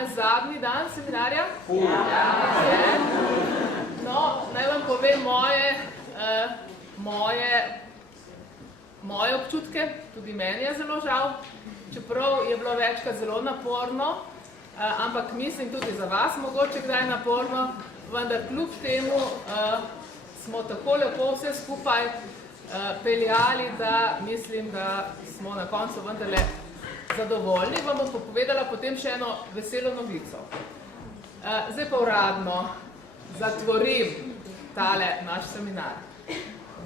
danes zadnji dan seminarja? No, naj vam povem moje občutke, tudi meni je zelo žal, čeprav je bilo večkrat zelo naporno, ampak mislim tudi za vas mogoče kdaj naporno, vendar kljub temu smo tako lepo vse skupaj peljali, da mislim, da smo na koncu vendarle zadovoljni. Vam bom povedala potem še eno veselo novico. Zdaj pa uradno zatvorim tale naš seminar.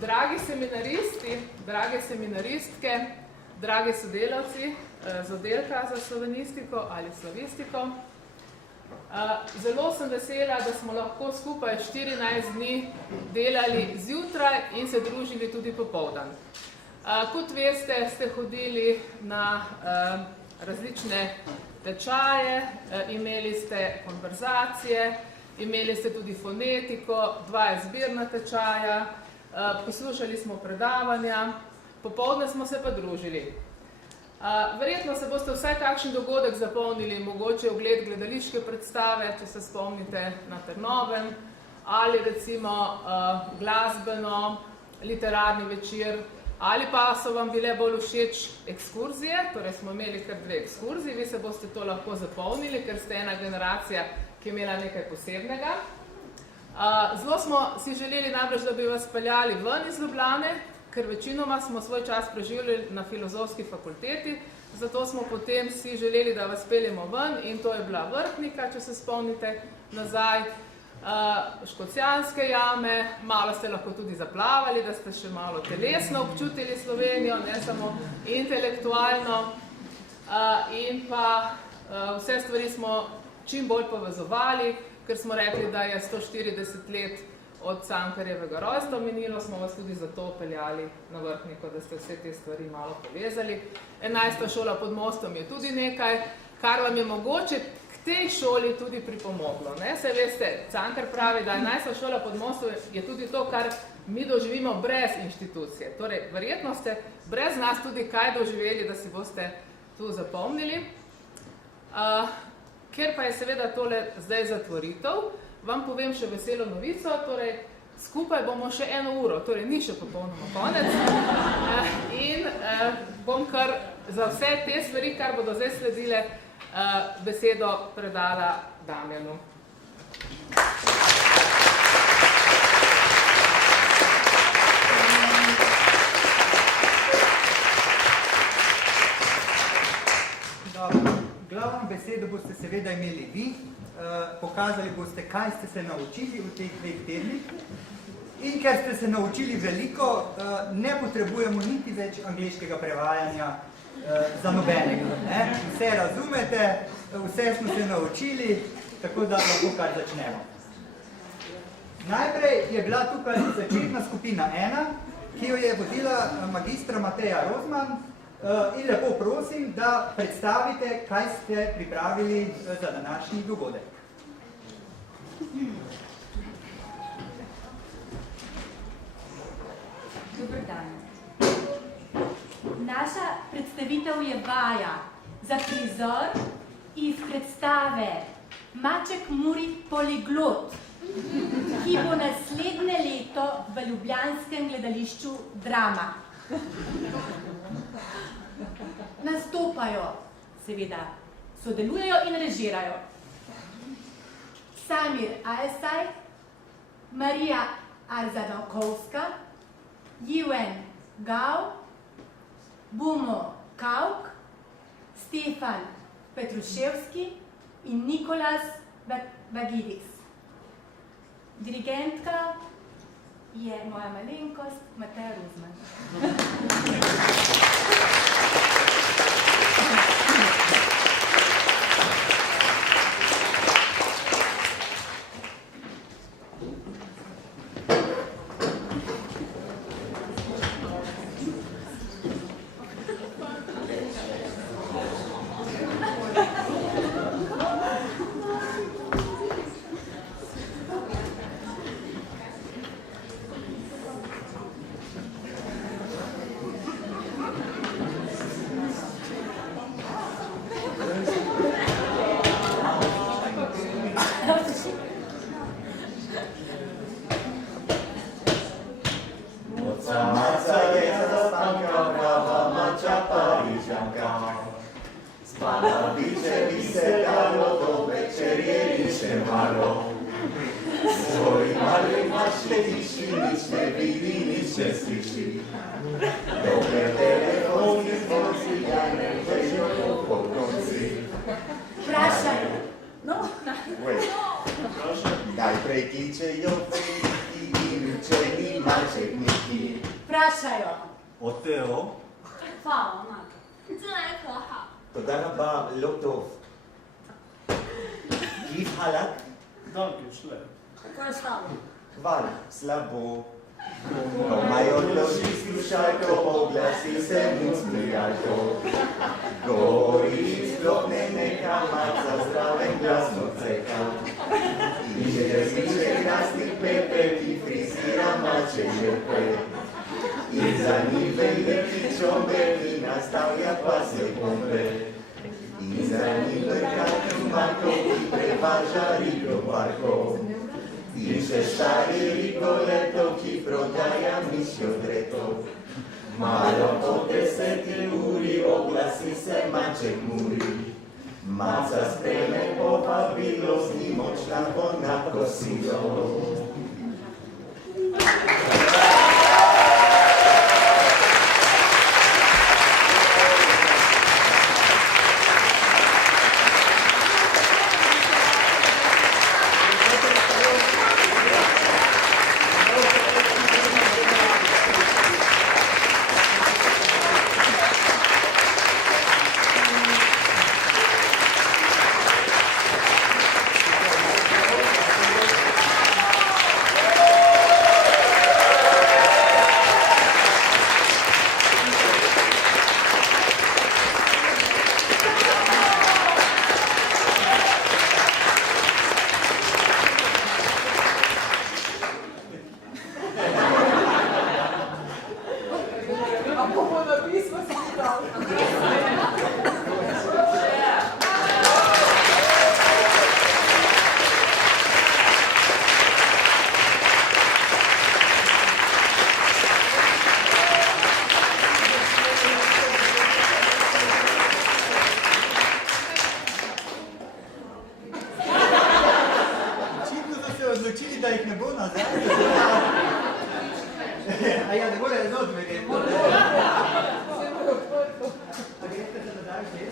Dragi seminaristi, drage seminaristke, dragi sodelavci z oddelka za slovenistiko ali slavistiko, zelo sem vesela, da smo lahko skupaj 14 dni delali zjutraj in se družili tudi popoldan. Kot veste, ste hodili na različne tečaje, imeli ste konverzacije, imeli ste tudi fonetiko, 2 izbirna tečaja, poslušali smo predavanja, popoldne smo se pa družili. Verjetno se boste vsaj kakšen dogodek zapomnili, mogoče ogled gledališke predstave, če se spomnite na Trnovem, ali recimo glasbeno, literarni večer, ali pa so vam bile bolj všeč ekskurzije, torej smo imeli kar 2 ekskurzije, vi se boste to lahko zapomnili, ker ste ena generacija, ki je imela nekaj posebnega. Zelo smo si želeli namreč, da bi vas peljali ven iz Ljubljane, ker večinoma smo svoj čas preživljali na Filozofski fakulteti, zato smo potem si želeli, da vas peljemo ven in to je bila Vrhnika, če se spomnite nazaj, Škocjanske jame, malo ste lahko tudi zaplavali, da ste še malo telesno občutili Slovenijo, ne samo intelektualno, in pa vse stvari smo čim bolj povezovali, ker smo rekli, da je 140 let od Cankarjevega rojstva minilo, smo vas tudi zato peljali na Vrhniko, da ste vse te stvari malo povezali. 11. šola pod mostom je tudi nekaj, kar vam je mogoče k tej šoli tudi pripomoglo. Saj veste, Cankar pravi, da 11. šola pod mostom je tudi to, kar mi doživimo brez inštitucije. Torej, verjetno ste brez nas tudi kaj doživeli, da si boste tu zapomnili. Ker pa je seveda tole zdaj zatvoritev, vam povem še veselo novico, torej skupaj bomo še 1 uro, torej ni še popolnoma konec, in bom kar za vse te stvari, kar bodo zdaj sledile, besedo predala Damjanu. Glavno besedo boste seveda imeli vi, pokazali boste, kaj ste se naučili v teh 2 tednih. In ker ste se naučili veliko, ne potrebujemo niti več angleškega prevajanja za nobenega. Vse razumete, vse smo se naučili, tako da lahko kar začnemo. Najprej je bila tukaj začetna skupina 1, ki jo je vodila magistra Mateja Rozman, in lepo prosim, da predstavite, kaj ste pripravili za današnji dogodek. Dober dan. Naša predstavitev je vaja za prizor iz predstave Maček Muri poliglot, ki bo naslednje leto v ljubljanskem gledališču Drama. Nastopajo, seveda, sodelujejo in režirajo Samir Alsaj, Marija Arzanokovska, Jiven Gau, Bumo Kauk, Stefan Petruševski in Nikolas Vagidis. Dirigentka je moja malenkost Mateja Rozman. še malo. Svoj mali maške tiši, nič ne vidi, nič ne sliši. Dokler telefoni zvonci, ja ne vejo po konci. Vprašaj. No, Najprej kličejo veliki in učeni mačekniki. Vprašajo. Oteo, 放嘛，自来可好？ תודה רבה, לא טוב. כיף חלק? kako je slabo? Hvala, slabo. Komaj odloži slušalko, oglasi se mu smijalko. Govori sploh ne neka, maca zdraven glasno ceka. In že razmišlja glasni Pepe, ki frizira mače žepe. In za njim veliki čombe, ki nastavlja pasje bombe. In za njim vrkati Marko, ki prevaža Rigomarko. In še stari Rigoletov, ki prodaja mišjo dretov. Malo po 10 uri oglasi se maček muri. Maca sprejme povabilo, z njim odšla bo na kosilo. Odločili, da jih ne bo nazaj. A ja, ne more zelo verjetno. A greste se nazaj že?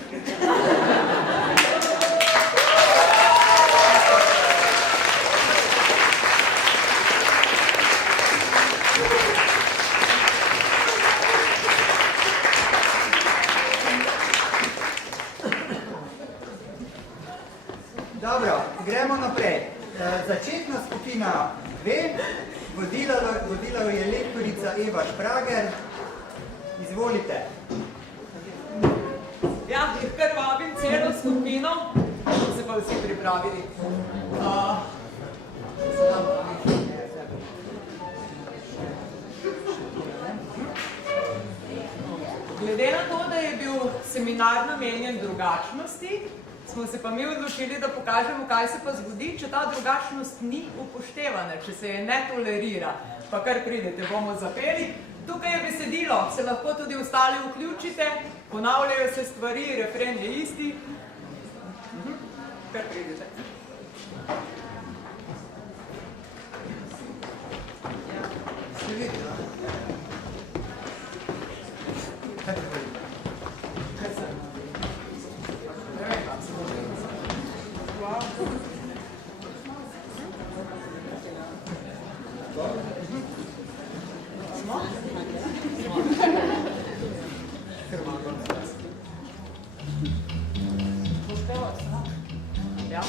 Dobro, gremo naprej. Začetna skupina 2, vodila jo je lektorica Eva Šprager. Izvolite. Ja, jih kar vabim celo skupino, se pa vsi pripravili. Glede na to, da je bil seminar namenjen drugačnosti, smo se pa mi odločili, da pokažemo, kaj se pa zgodi, če ta drugačnost ni upoštevana, če se je ne tolerira. Pa kar pridete, bomo zapeli. Tukaj je besedilo, se lahko tudi ostali vključite, ponavljajo se stvari, refren je isti. Kar pridete. Se vidi, no? Kaj te vidi? Kaj se? Ne vem, kam se vidi. Smo? Ja.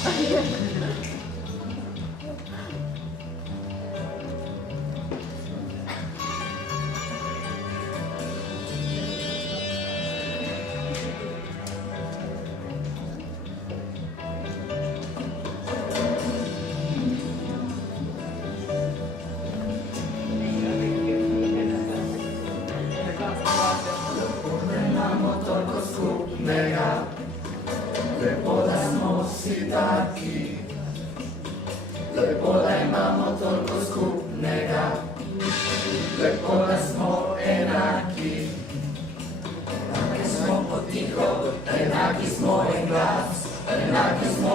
Enaki smo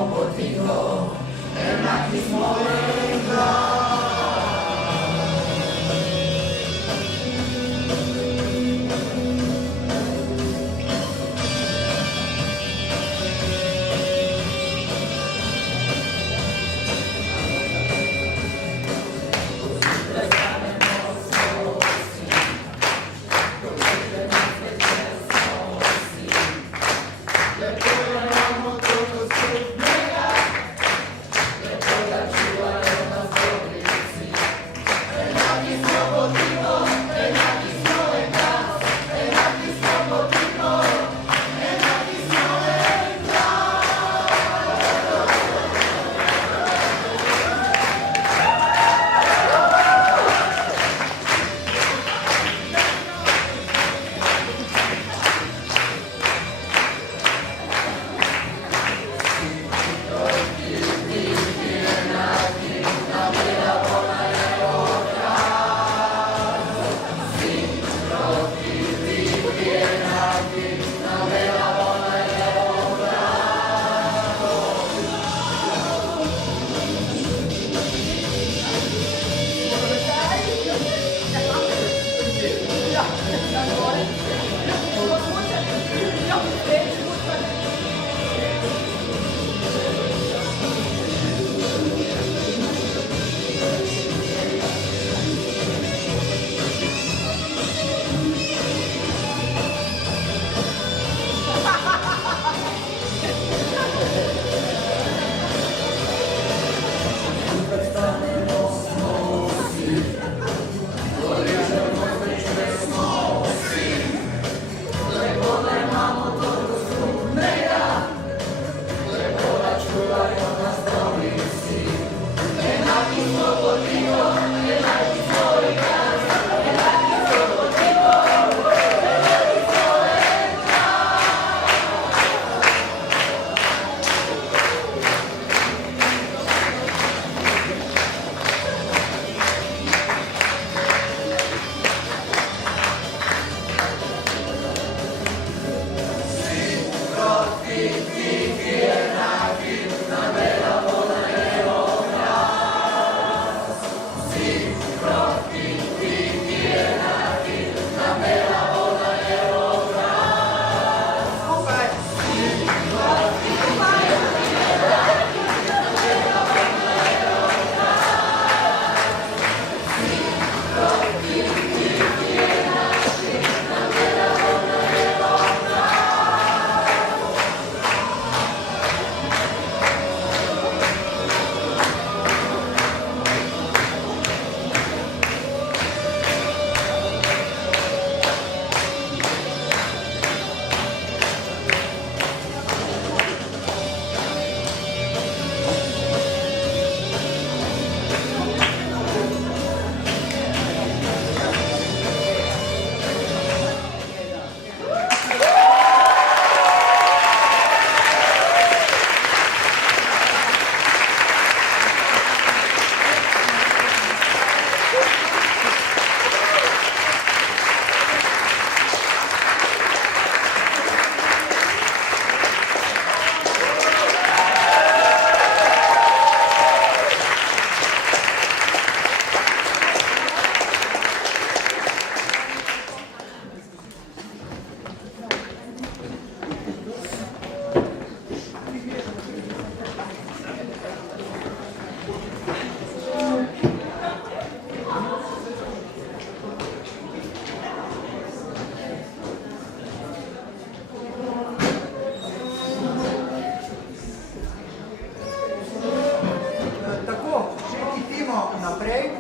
naprej.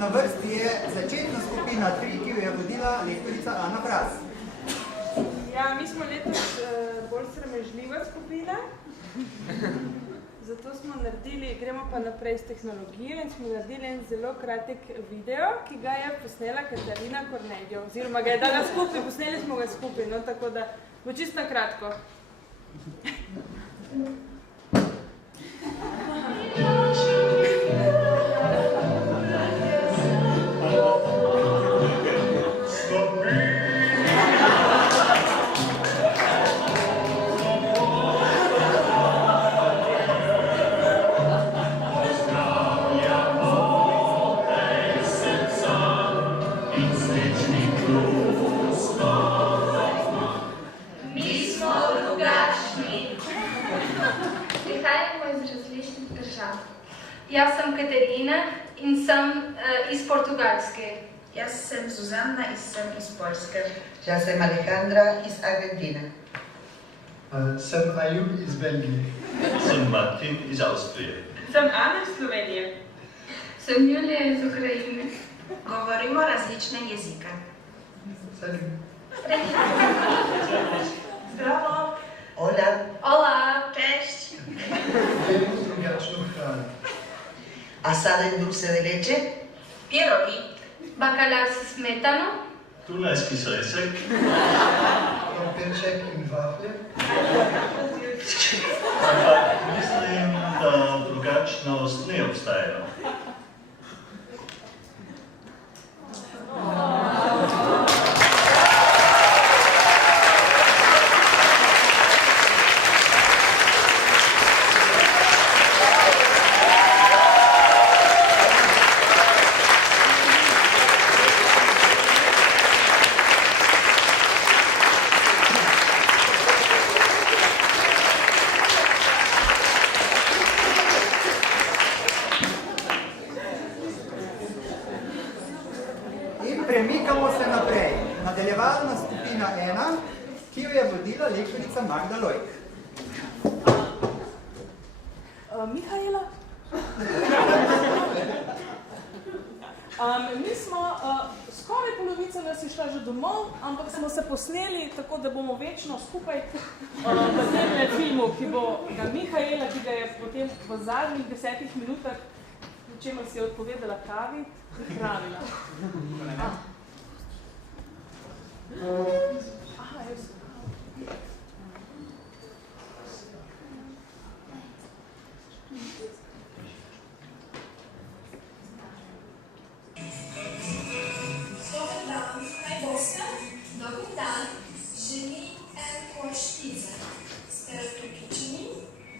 Na vrsti je začetna skupina 3, ki jo je vodila lektorica Ana Fras. Ja, mi smo letos bolj sramežljiva skupina, zato smo naredili, gremo pa naprej s tehnologijo in smo naredili en zelo kratek video, ki ga je posnela Katarina Korneljo, oziroma ga je dala skupaj, posneli smo ga skupaj, no, tako da bo čisto na kratko. Jaz sem Katarina in sem iz Portugalske. Jaz sem Zuzanna in sem iz Poljske. Jaz sem Alejandra iz Argentine. Sem Ayub iz Belgije. Sem Martin iz Avstrije. Sem Ana iz Slovenije. Sem Julija iz Ukrajine. Govorimo različne jezike. Salim. Zdravo. Hola. Hola. Cześć. Jedemo drugačno hrano. Asada in dulce de leche. Pierogi. Bakalar s smetano. Dunajski sresek. Krompirček in vaflje. Ampak mislim, da drugačnost ne obstaja. Premikamo se naprej. Nadaljevalna skupina 1, ki jo je vodila lektorica Magda Lojk. Mihaela? Mi smo, skoraj polovica nas je šla že domov, ampak smo se posneli, tako da bomo večno skupaj v tem filmu, ki bo ga Mihaela, ki ga je potem v zadnjih 10 minutah, v čemer si je odpovedala kavi, pripravila. Dobar dan, kaj boste? Dobar dan, želim en koš pice. Ste prepričani?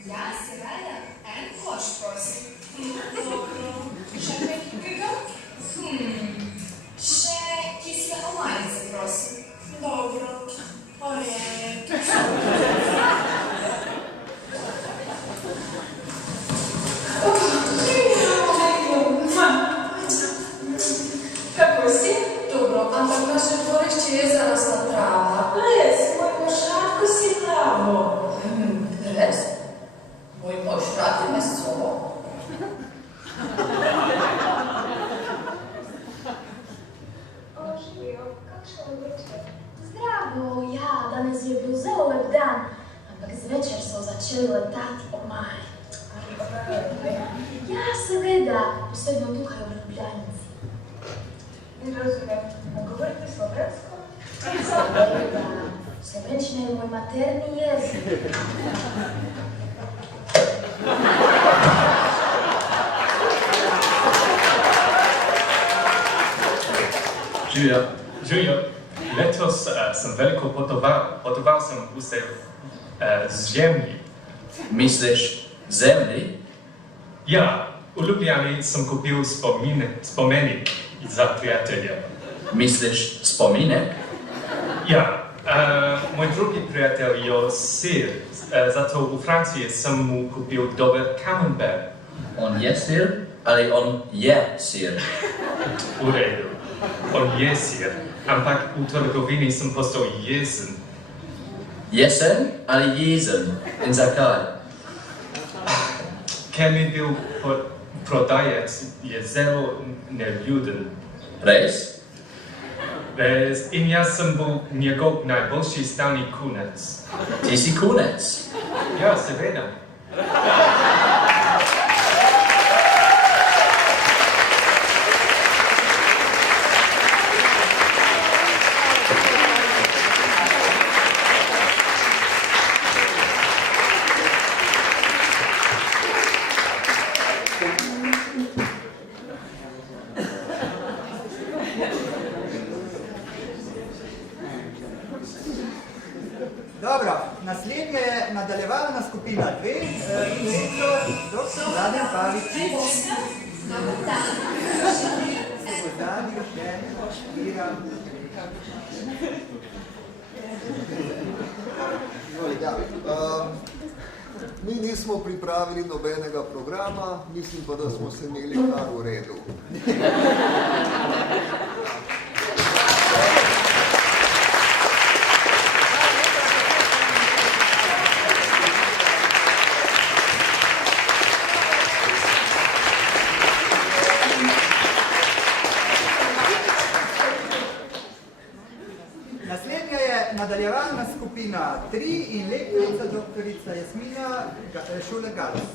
Ja, seveda, en koš, prosim. Dobro, še kaj drugega? Še kisle omarice, prosim. Dobro, orejanje. Kako si? Dobro, ampak naše dvorišče je zarasla trava. Res, moj mošratko si travo. Res? Moj mošrat je meso. Zdravo, ja, danes je bil zelo lep dan, ampak zvečer so začeli letati omari. Ja, seveda, posebno tukaj v Ljubljanici. Ne razumem, a govorite slovensko? Seveda, slovenščina je moj materni jezik. Živijo. Letos sem veliko potoval sem vse z zemlji. Misliš zemlji? Ja, v Ljubljani sem kupil spomenik za prijatelja. Misliš spominek? Ja, moj drugi prijatelj je sir, zato v Franciji sem mu kupil dober camembert. On je sir ali on je sir? V redu. On je sir, ampak v trgovini sem postal jezen. Jesen ali jezen? In zakaj? Ker mi bil prodajec je zelo neljuden. Res? Res. In jaz sem bil njegov najboljši stalni kunec. Ti si kunec? Ja, seveda. Dobro, naslednja je nadaljevalna skupina 2 in lektor dr. Vladan Pavičič. Dobar dan. Se bo zadnji še Ira. Mi nismo pripravili nobenega programa, mislim pa, da smo se imeli kar v redu. Naslednja je nadaljevalna skupina 3 in lektorica doktorica Jasmina Šule-Gals.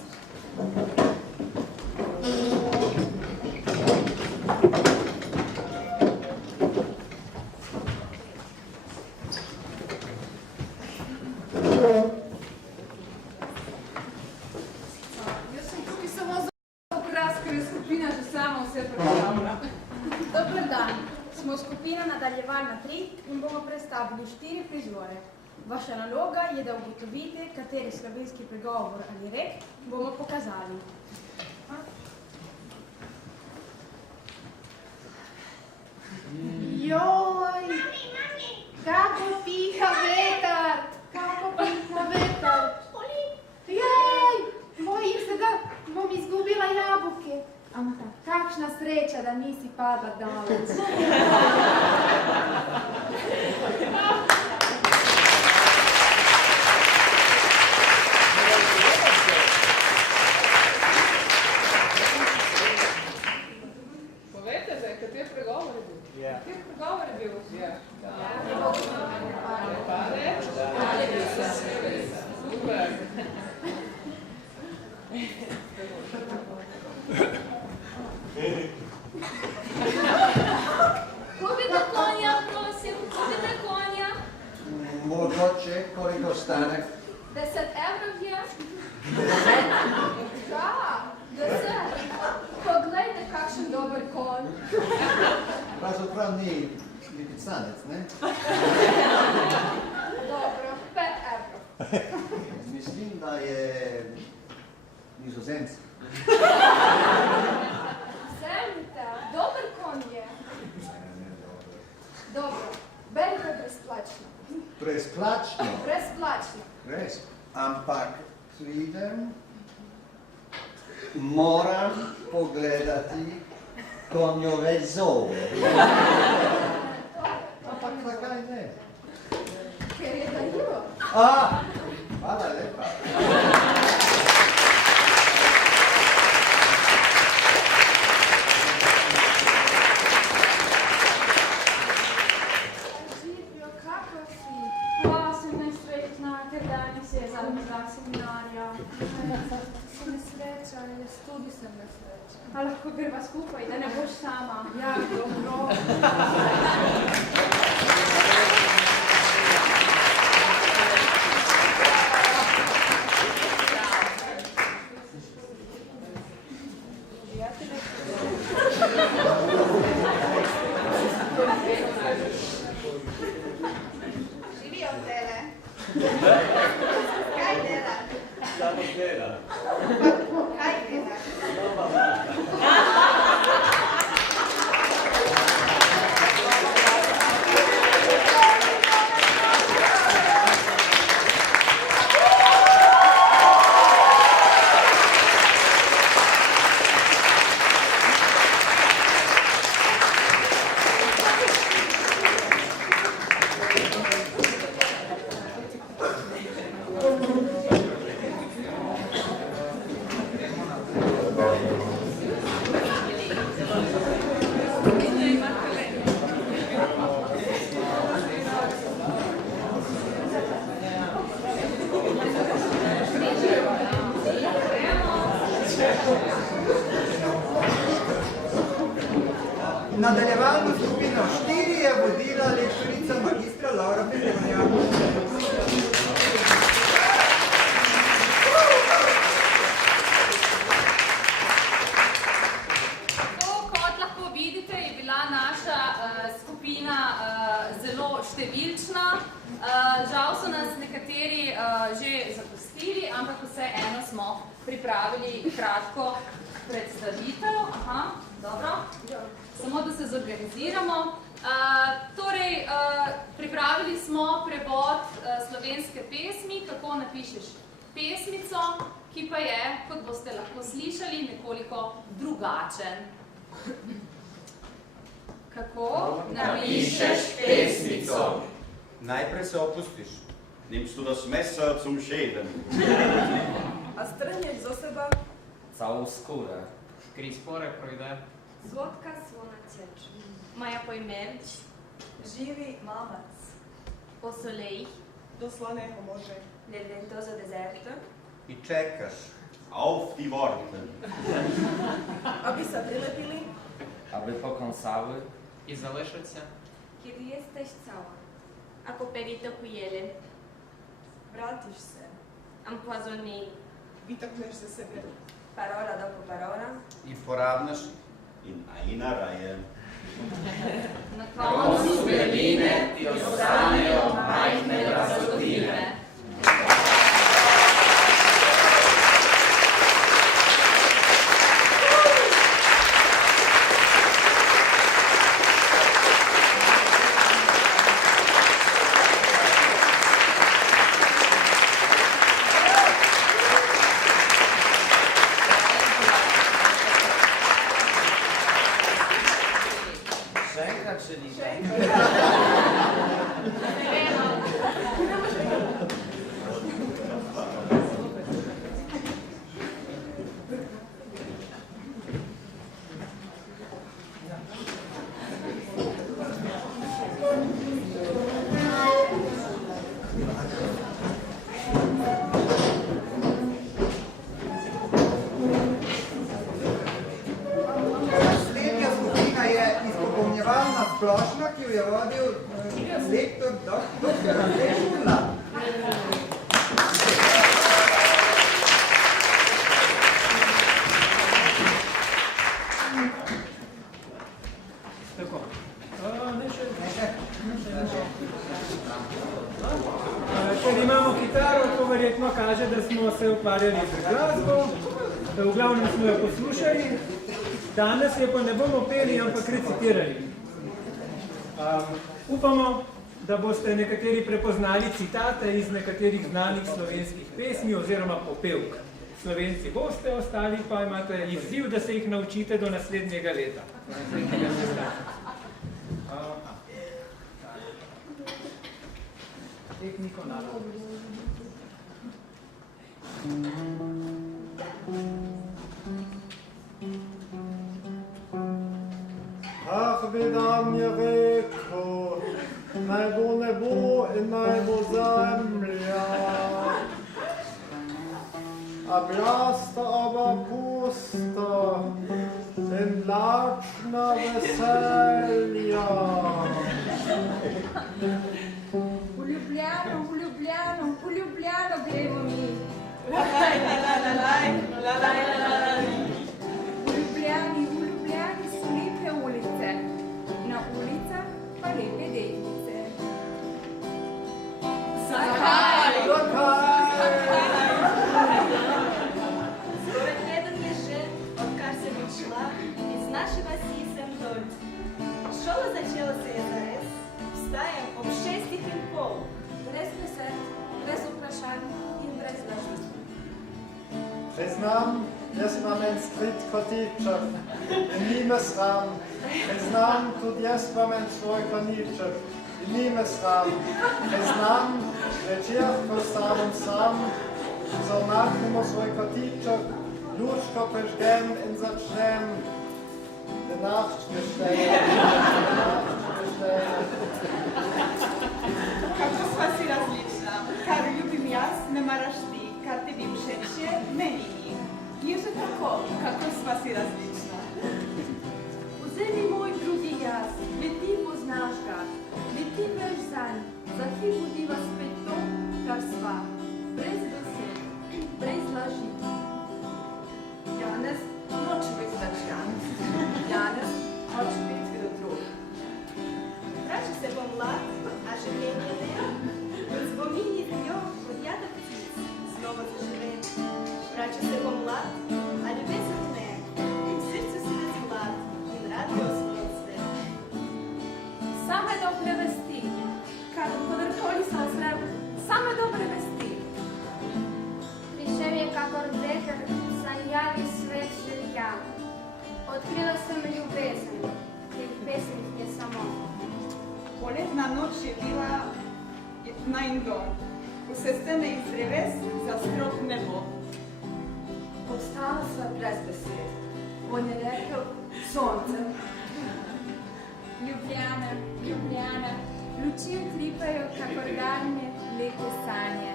Jaz sem tukaj samo za okras, ker je skupina že sama vse predstavlja. Dobar dan, smo skupina nadaljevalna 3 in bomo predstavili 4 prizore. Vaša naloga je, da ugotovite, kateri slovenski pregovor ali rek bomo pokazali. Joj, kako piha vetar, kako piha vetar. Jej, bojim se, da bom izgubila jabuke. Ampak kakšna sreča, da nisi padla daleč. Povejte zdaj, kateri pregovor je bil? Kateri pregovor je bil? Super. Kupite konja, prosim, kupite konja. Mogoče, koliko stane? 10 evrov je. Ja, 10. Poglejte, kakšen dober konj. Pravzaprav ni lipicanec, ne? Dobro, 5 evrov. Mislim, da je nizozemski. Zemljite, dober konj je. Dobro, berite brezplačno. Brezplačno? Brezplačno. Res. Ampak pridem, moram pogledati konjove zobe. Ampak zakaj ne? Ker je darilo. Hvala lepa. Živijo, kako si? Pa sem nesrečna, ker danes je zadnji dan seminarja. Sem nesreča, jaz tudi sem nesreča. A lahko greva skupaj, da ne boš sama? Ja, dobro. Živijo tele. Kaj dela? Samo dela. Kaj dela? Nadaljevalno skupino 4 je vodila lektorica magistra Laura Petrevanja. Kot lahko vidite, je bila naša skupina zelo številčna. Žal so nas nekateri že zapustili, ampak vseeno smo pripravili kratko predstavitev. Aha, dobro. Samo da se zorganiziramo. Torej, pripravili smo prevod slovenske pesmi, kako napišeš pesmico, ki pa je, kot boste lahko slišali, nekoliko drugačen. Kako napišeš pesmico? Najprej se opustiš. Nimmst du das Messer zum Schälen? A strnješ za sebe? Całą skórę. Крізь пори пройде. Słodka słona ciecz. Moja pojmerć. Živi mamac. O soleil. Do slaného morza. Nel ventoso deserto. I czekasz. Auf die Worte. Aby se prilepili. Aby pokąsały. І залишиться. Kiedy jesteś cała. Acoperita cu ele. Vratiš se. Empoisonné. Vytakneš se sebe. Parola dopo parola. I poravnaš in einer Reihe. Na koncu zbirline ti ostanejo majhne razsodine. Splošna, ki jo je vodil lektor dr. Andrej Šurla. Tako. Ker imamo kitaro, to verjetno kaže, da smo se ukvarjali z glasbo, da v glavnem smo jo poslušali, danes je pa ne bomo peli, ampak recitirali. Upamo, da boste nekateri prepoznali citate iz nekaterih znanih slovenskih pesmi oziroma popevk. Slovenci boste, ostali pa imate izziv, da se jih naučite do naslednjega leta. Tehniko narod. Ah, bi nam je rekel, naj bo nebo in naj bo zemlja. A blasta oba pusta in lačna veselja. V Ljubljano, gremo mi. V Ljubljani so lepe ulice, na ulicah pa lepe deklice. Zakaj? Skoraj teden je že, odkar sem odšla, iz naše vasi sem dol. Šola začela se je zares, vstajam ob 6:30. Brez besed, brez vprašanj in brez laži. Priznam, jaz imam en skrit kotiček in ni me sram. Priznam, tudi jaz imam en svoj konjiček in ni me sram. Priznam, večer, ko stavim sam, zamaknemo svoj kotiček, lučko prežgem in začnem današnje šteje. Kako sva si različna? Kar ljubim jaz, ne maraš ti, kar tebi všeč je, meni ni. Je že tako Tako, kako sva si različna. Vzemi moj drugi jaz, le ti poznaš ga, le ti veš zanj, za hip bodiva spet to, kar sva. Brez besed, brez laži. Janez, noče biti več Janez. Janez, hoče biti kdo drug. Vrača se bom mlad, a življenje ne. Spomini jo od jada ptic, znova zaživem. Vrača se bom mlad, a ljubezen ne. In v srcu si razmlad in radio svoj svet. Same dobre vesti, kadarkoli se ozrem, same dobre vesti. Prišel je kakor veter, sanjali svet želja. Odkrila sem ljubezen, ki v pesmih je samo. Poletna noč je bila najin dom. Vse stene iz dreves za strop nebo. Ostala sva brez besed. On je rekel sonce. Ljubljana, Ljubljana, luči utripajo kakor daljne lepe sanje.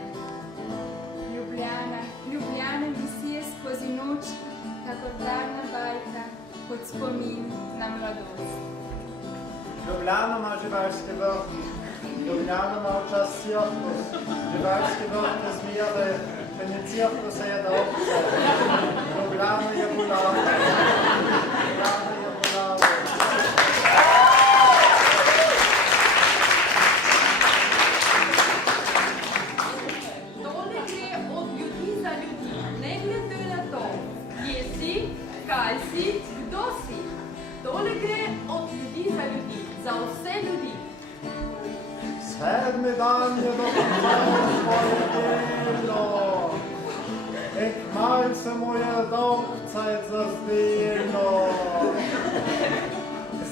Ljubljana, Ljubljana visije skozi noč, kakor varna bajka, kot spomin na mladost. Ljubljana ima živalski vrt, Ljubljana ima včas cirkus, živalski vrt ne zmijale, ne cirkus je da ovce. Ljubljana je bulava, Ljubljana je bulava. Tole gre od ljudi za ljudi, ne glede na to, kje si, kaj si, kdo si. Tole gre od ljudi za ljudi, za vse ljudi. Sedmi dan je dokončal svoje delo. Kmalu se mu je dolgcajt zazdelo.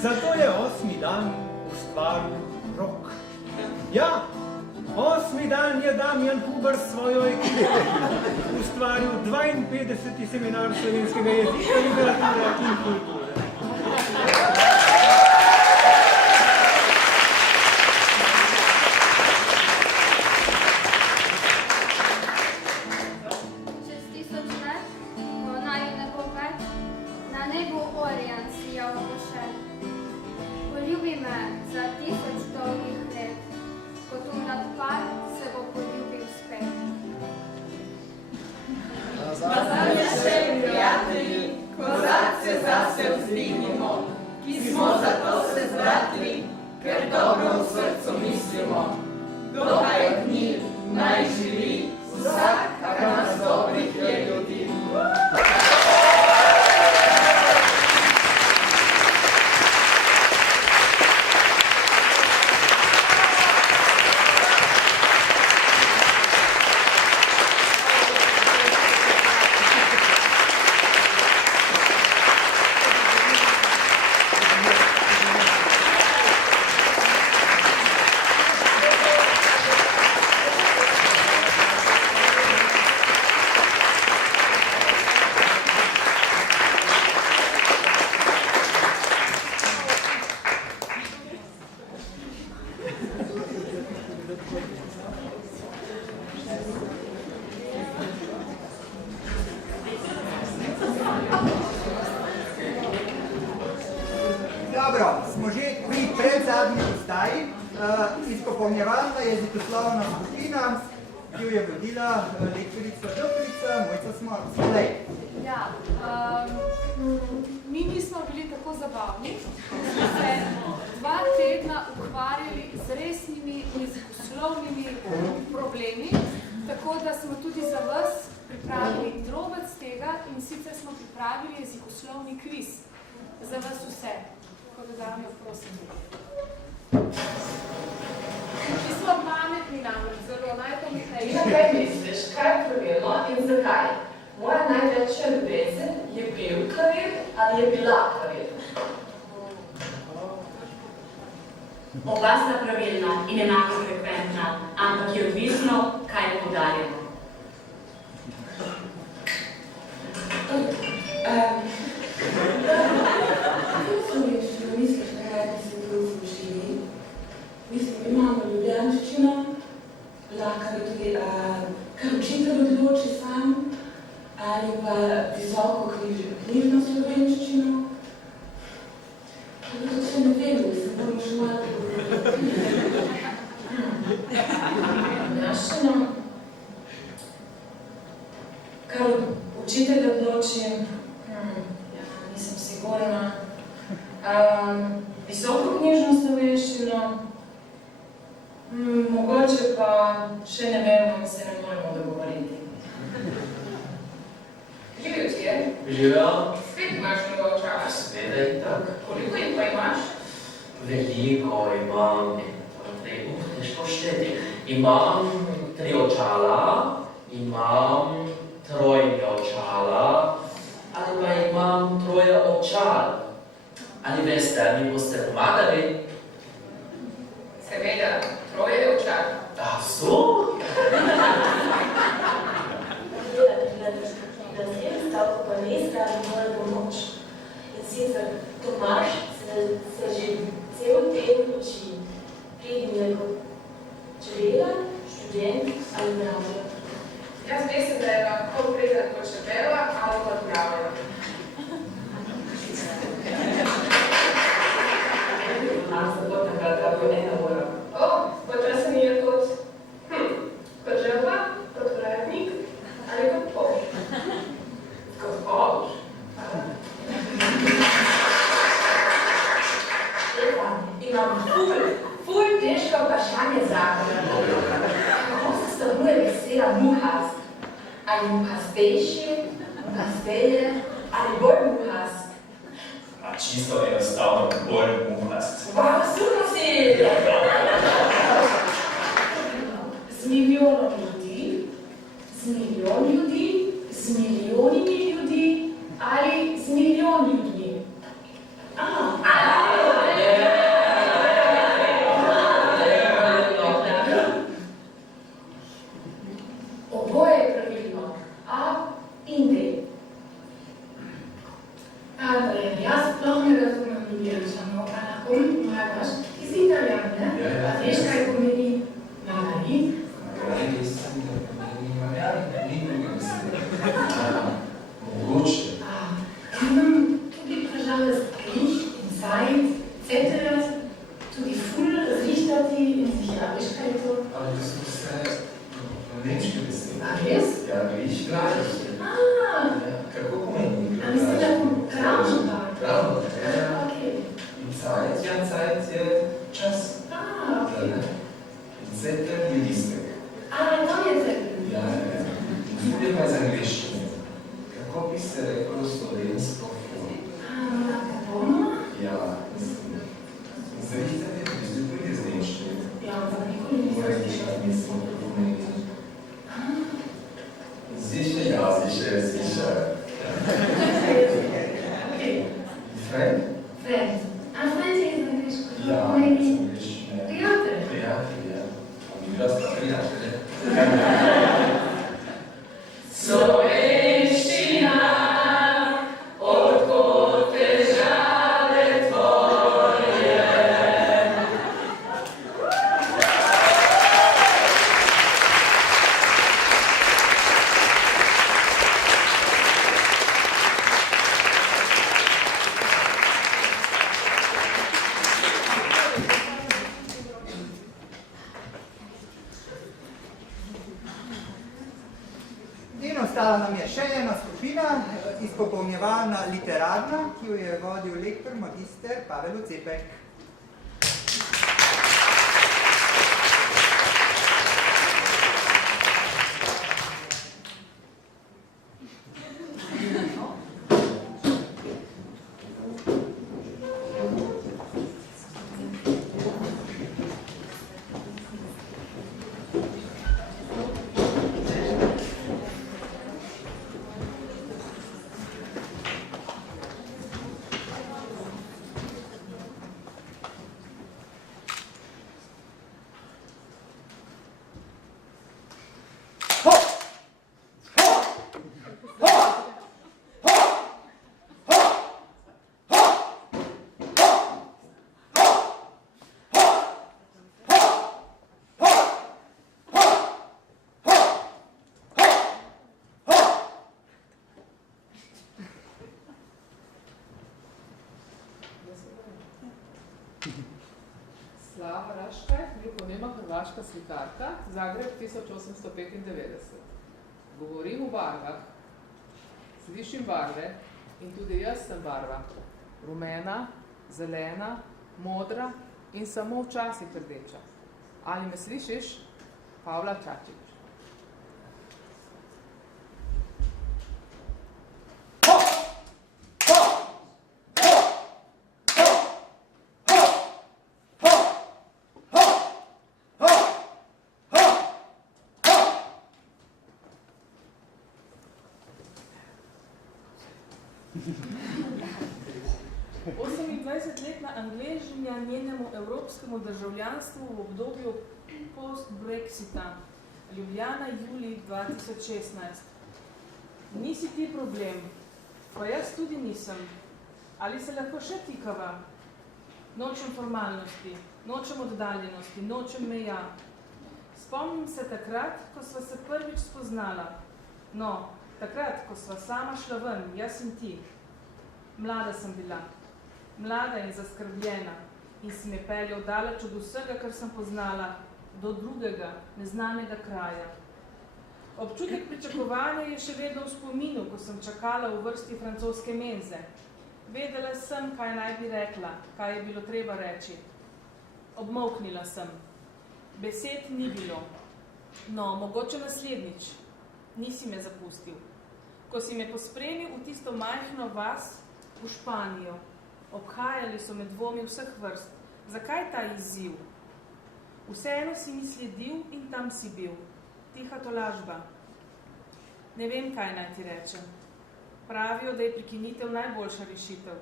Zato je 8. dan ustvaril rok. Ja, 8. dan je Damjan Huber s svojo ekipo ustvaril 52. seminar slovenskega jezika, literature in kulture. Čez 1000 let, ko naju ne bo več, na nebu Orion sijal pošelj. Poljubi me za 1000 dolgih let, kot mlad par se bo poljubil spet. Nazadnje še, prijatelji, kozarce zase vzdignimo, ki smo zato se zbratili, ker dobro v srcu mislimo. Kdo pa je od njih naj živi, vsak, kar nas dobrih je ljudi. Dobro, smo že pri predzadnji vstaji. Izpopolnjevalna jezikoslovna skupina, ki jo je vodila lektorica doktorica Mojca Smolej. Ja, mi nismo bili tako zabavni, smo se 2 tedna ukvarjali z resnimi jezikoslovnimi problemi, tako da smo tudi za vas pripravili drobec tega in sicer smo pripravili jezikoslovni kviz za vas vse. Tako da dam jo prosim. Mi smo pametni namreč, zelo najpametnejši. Na kaj misliš, kaj je pravilno in zakaj? Moja največja ljubezen je bil klavir ali je bila klavir? Oba sta pravilna in enako frekventna, ampak je odvisno, kaj poudarjamo. Misliš, kaj bi se to zložili? Mislim, imamo ljubljanščino, lahko bi tudi, kar učitelj odloči sam, ali pa visoko knjižnico. slovenščino. To še ne vem, se bomo še malo našeno. Kar učitelj odločim, nisem sigurna. Visoko knjižno slovenščino, mogoče pa še ne vemo, se ne moremo dogovoriti. Živjo ti je? Živjo. Spet imaš nova očala? Sveda in tak. Koliko jih pa imaš? Veliko imam, težko šteti. Imam 3 očala, imam 3 očala, ali pa imam 3 očal. Ali veste, mi boste pomagali? Seveda, 3 očal. So? Na tem stavku pa res radi moja pomoč. In sicer Tomaž se že cel teden uči. Pridni je kot čebela, študent ali mravlja. Jaz mislim, da je lahko preden kot čebela ali kot mravlja. Zato takrat rado 1 ura. Potrasen je kot želva, kot vratnik ali kot polž. Kot polž. Imam ful težko vprašanje zame. Kako se stavuje beseda muhast? Ali muhastejši, muhasteje ali bolj muhast? Čisto enostavno, bolj muhast. Wow, super si! Z milijonom ljudi, z milijon ljudi, z milijonimi ljudi ali z milijon ljudmi? Oboje je pravilno. A in D. Andrej, jaz sploh ne razumem ljubljančano, a lahko mi pomagaš? Ti si Italijan, ne? A veš, kaj pomeni margarin? Mogoče. Imam tudi težave z križ in sajt, etc. Tudi ful razlištati in si ja, veš, kaj je to? Ali to smo vse nemške besede. A res? Ja, viš, gledaš. Kako pomeni? A mislim, da pravno tak. Pravno, ja. In Zeit, ja, Zeit je čas. In Zettel je listek. To je Zettel. Ja. Druge pa je z angliščine. Kako bi se reklo slovensko form? Kako? Ja, zrihtete, bi se tudi z nemščine. Ja, ampak nikoli nisem slišala. Sicher, ja, sicher. Friend? Friend. Friend je iz angliško. Ja, iz angliščine. Prijatelj. Prijatelj, ja. A mi bila sta prijatelje. Slovenščina, odkot težave tvoje. In ostala nam je še ena skupina, izpopolnjevalna literarna, ki jo je vodil lektor magister Pavel Ocepek. Zava Raškaj, gluhonema hrvaška slikarka, Zagreb 1895. Govorim v barvah, slišim barve in tudi jaz sem barva. Rumena, zelena, modra in samo včasih rdeča. Ali me slišiš? Pavla Čačič. Letna Angležinja njenemu evropskemu državljanstvu v obdobju post-Brexita, Ljubljana, julij 2016. Nisi ti problem, pa jaz tudi nisem. Ali se lahko še tikava? Nočem formalnosti, nočem oddaljenosti, nočem meja. Spomnim se takrat, ko sva se prvič spoznala. No, takrat, ko sva sama šla ven, jaz in ti. Mlada sem bila. Mlada in zaskrbljena in si me peljal daleč od vsega, kar sem poznala, do drugega, neznanega kraja. Občutek pričakovanja je še vedno v spominu, ko sem čakala v vrsti francoske menze. Vedela sem, kaj naj bi rekla, kaj je bilo treba reči. Obmolknila sem. Besed ni bilo. No, mogoče naslednjič. Nisi me zapustil. Ko si me pospremil v tisto majhno vas v Španijo, obhajali so me dvomi vseh vrst. Zakaj ta izziv? Vseeno si mi sledil in tam si bil. Tiha tolažba. Ne vem, kaj naj ti rečem. Pravijo, da je prekinitev najboljša rešitev.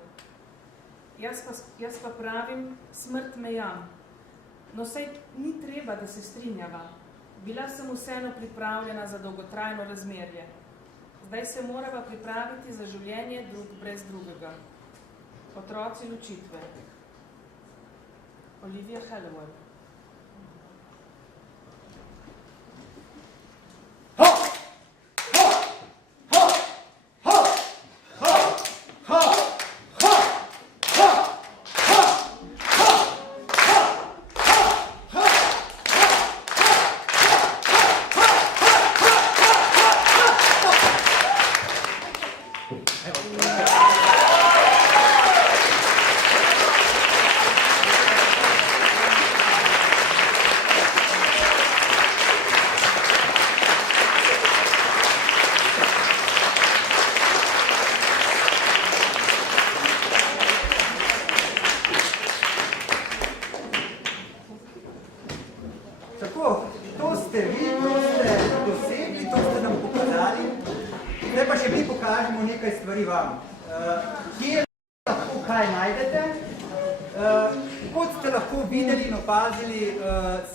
Jaz pa pravim, smrt me jam. No, saj ni treba, da se strinjava. Bila sem vseeno pripravljena za dolgotrajno razmerje. Zdaj se morava pripraviti za življenje drug brez drugega. Otroci ločitve. Olivia Hallowell.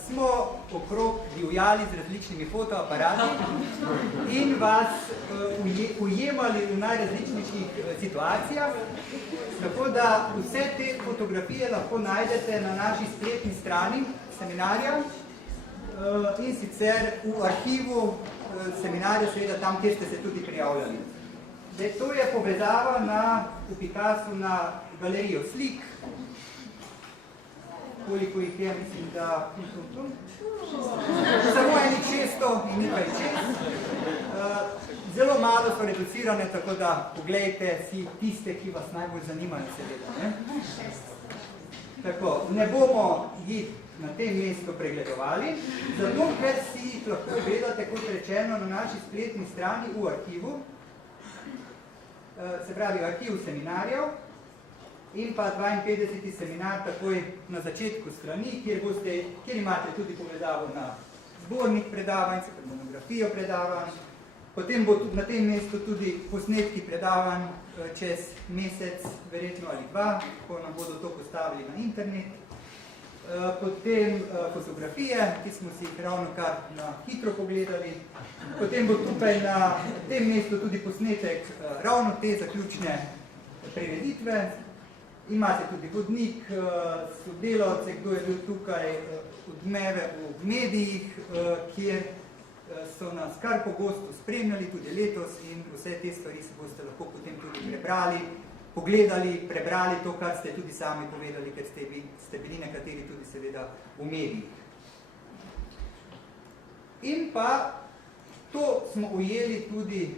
Smo okrog divjali z različnimi fotoaparati in vas ujemali v najrazličnejših situacijah, tako da vse te fotografije lahko najdete na naši spletni strani seminarja in sicer v arhivu seminarja, seveda tam, kjer ste se tudi prijavljali. To je povezava v Picassu na galerijo slik. Koliko jih je, mislim, da samo eni 600 in nekaj čez. Zelo malo so reducirane, tako da pogledajte si tiste, ki vas najbolj zanimajo, seveda. Tako, ne bomo jih na tem mestu pregledovali, zato ker si jih lahko gledate, kot rečeno, na naši spletni strani v arhivu, se pravi arhiv seminarjev, in pa 52. seminar takoj na začetku strani, kjer imate tudi povezavo na zbornik predavanj, se monografijo predavanj. Potem bo na tem mestu tudi posnetki predavanj čez mesec, verjetno ali dva, ko nam bodo to postavili na internet. Potem fotografije, ki smo si jih ravno kar na hitro pogledali. Potem bo tukaj na tem mestu tudi posnetek ravno te zaključne prireditve. Imate tudi vodnik, sodelavce, kdo je bil tukaj, Odmeve v medijih, kjer so nas kar pogosto spremljali tudi letos in vse te stvari se boste lahko potem tudi prebrali pogledali, prebrali to, kar ste tudi sami povedali, ker ste bili nekateri tudi seveda v medijih. In pa to smo ujeli tudi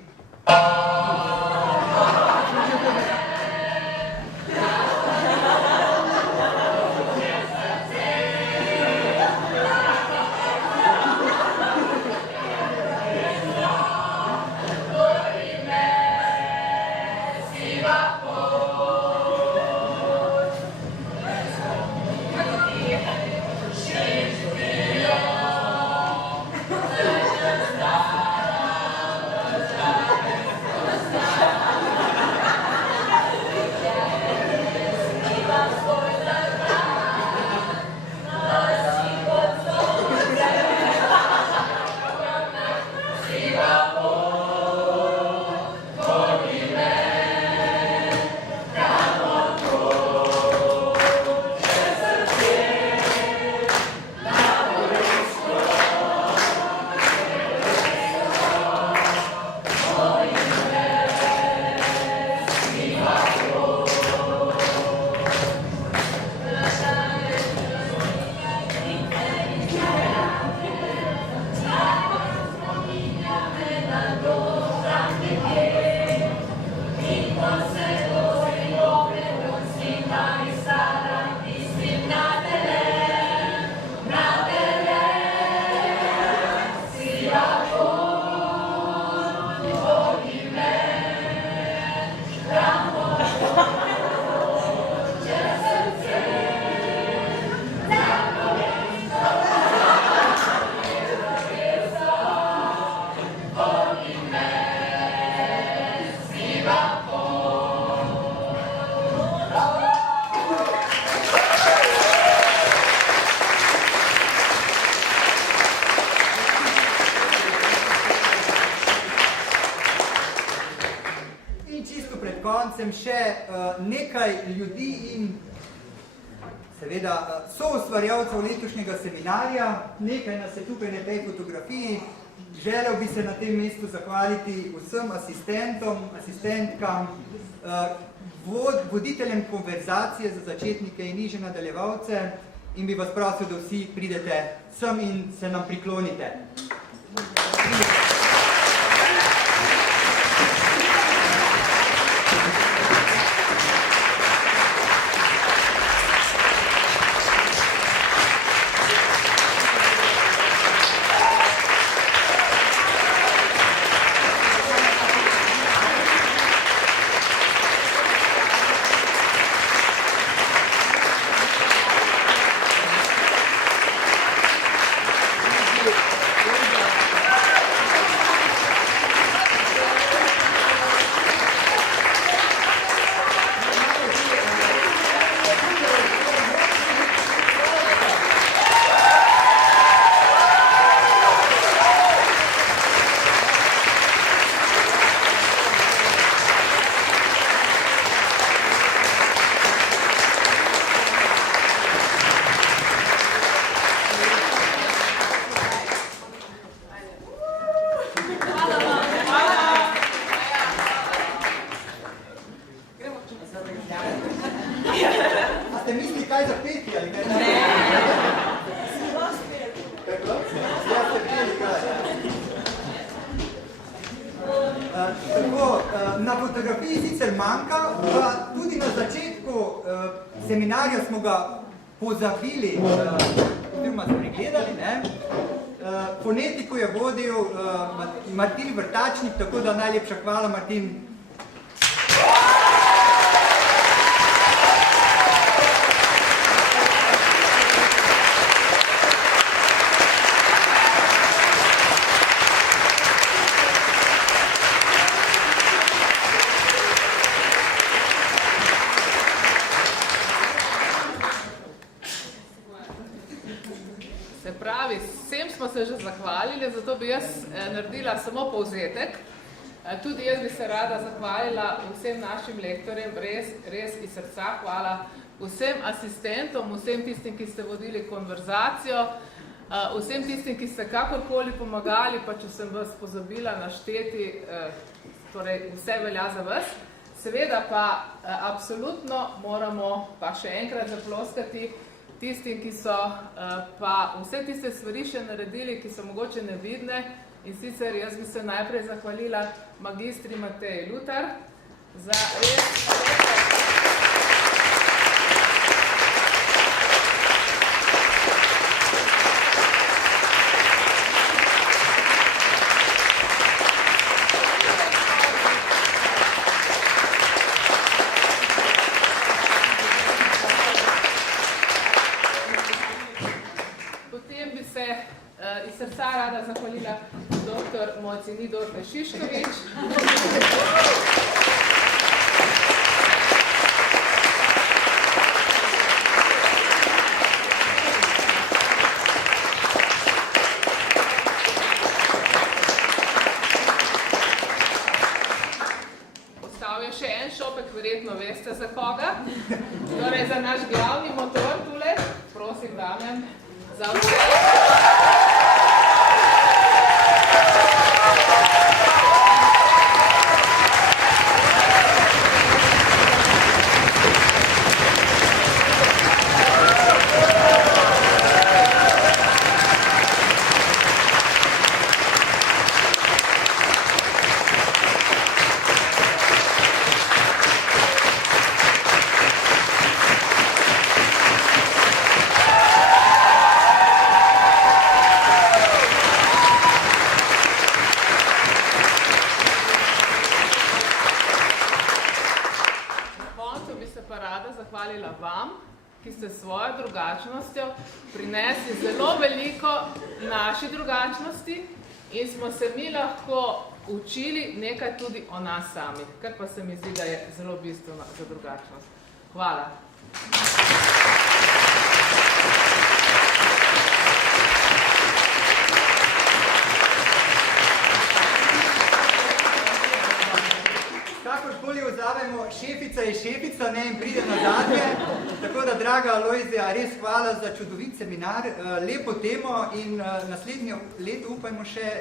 še nekaj ljudi in seveda soustvarjalcev letošnjega seminarja. Nekaj nas je tukaj na tej fotografiji. Želel bi se na tem mestu zahvaliti vsem asistentom, asistentkam, voditeljem konverzacije za začetnike in nižje nadaljevalce in bi vas prosil, da vsi pridete sem in se nam priklonite. Na fotografiji sicer manjka, pa tudi na začetku seminarja smo ga pozabili, oziroma spregledali. Fonetiko je vodil Martin Vrtačnik, tako da najlepša hvala, Martin. Se že zahvalili, zato bi jaz naredila samo povzetek. Tudi jaz bi se rada zahvalila vsem našim lektorjem, res iz srca hvala, vsem asistentom, vsem tistim, ki ste vodili konverzacijo, vsem tistim, ki ste kakorkoli pomagali, pa če sem vas pozabila našteti, torej vse velja za vas. Seveda pa absolutno moramo pa še enkrat zaploskati tistim, ki so pa vse tiste stvari še naredili, ki so mogoče nevidne. In sicer jaz bi se najprej zahvalila magistri Mateji Lutar za iz srca rada zahvalila dr. Mojci Nidorfe Šiškovič. Ostal je še en šopek, verjetno veste za koga. Torej za naš glavni motor tule, prosim Damjan, za vse. Ki ste svojo drugačnostjo prinesli zelo veliko naši drugačnosti in smo se mi lahko učili nekaj tudi o nas samih, kar pa se mi zdi, da je zelo bistveno za drugačnost. Hvala. Kakorkoli vzamemo, šefica je šefica, ne, in pride na zadnje. Tako da, draga Alojzija, res hvala za čudovit seminar, lepo temo in naslednje leto upajmo še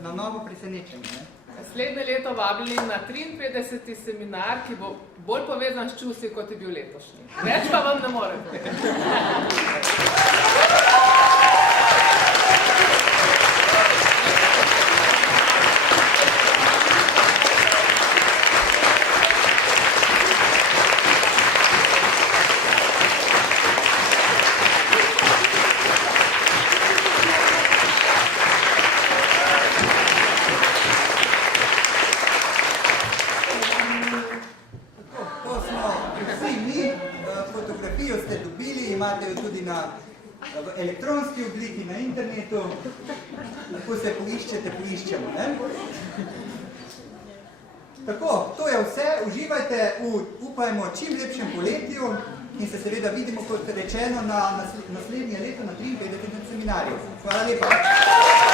na novo presenečenje. Naslednje leto vabili na 53. seminar, ki bo bolj povezan s čustvi, kot je bil letošnji. Več pa vam ne morem povedati. V elektronski obliki na internetu, lahko se poiščemo, ne? Tako, to je vse, uživajte v, upajmo, čim lepšem poletju in se seveda vidimo, kot rečeno, na naslednje leto na 53. seminarju. Hvala lepa.